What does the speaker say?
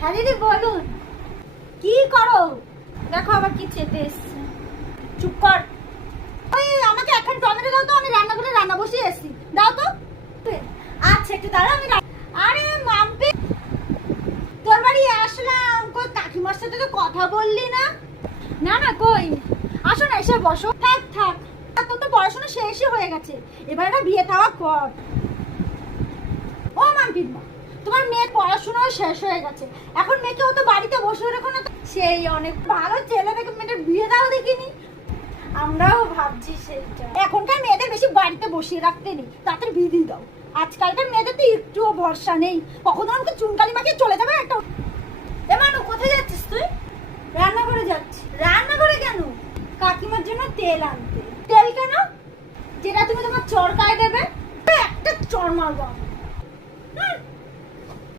হ্যাঁ দিদি বলুন, কি করো? দেখো আবার কি চেপে এসছে। চুপ কর। ওই আমাকে এখন টমেটো দাও তো, আমি রান্না করে রান্না বসিয়ে এসেছি। দাও তো। আচ্ছা একটু দাঁড়া, আমি আরে মাম্পি, তোর বাড়ি আসলাম, কই কাকিমার সাথে তো কথা বললি না? না না কই, আসো না, এসে বসো। থাক থাক, তোর তো পড়াশোনা শেষই হয়ে গেছে, এবার একটা বিয়ে থাওয়া কর। ও মাম্পির মা, তোমার মেয়ের পড়াশোনা শেষ হয়ে গেছে, এখন মেয়েকে ও তো বাড়িতে বসে রেখো না। সেই অনেক ভালো ছেলে দেখে মেয়েটার বিয়ে দাও দেখিনি। আমরাও ভাবছি সেইটা। এখনকার মেয়েদের বেশি বাড়িতে বসিয়ে রাখতে নেই, তাড়াতাড়ি বিয়ে দিয়ে দাও। আজকালকার মেয়েদের তো একটুও ভরসা নেই, কখনো আমাকে চুনকালি মাখিয়ে চলে যাবে একটা। এ মানু, কোথায় যাচ্ছিস তুই? রান্নাঘরে যাচ্ছি। রান্নাঘরে কেন? কাকিমার জন্য তেল আনতে। তেল কেন? যেটা তুমি তোমার চরকায় দেবে। একটা চর মারবো।